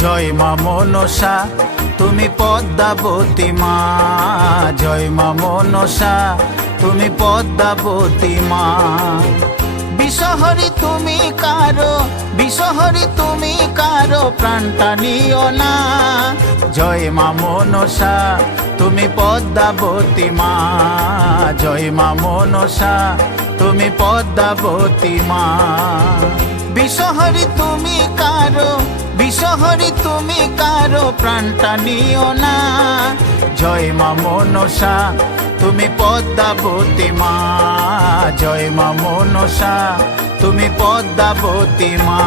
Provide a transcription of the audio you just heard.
জয় মা মনসা তুমি পদ্মাবতী মা, জয় মা মনসা তুমি পদ্মাবতী মা। বিষহরি তুমি কারো, বিষহরি তুমি কারো প্রাণটা নিও না। জয় মা মনসা তুমি পদ্মাবতী মা, জয় মা মনসা তুমি পদ্মাবতী মা। বিষহরি তুমি কারো, বিষহরি তুমি কারো প্রাণটা নিও না। জয় মা মনসা তুমি পদ্মাবতী মা, জয় মা মনসা তুমি পদ্মাবতী মা।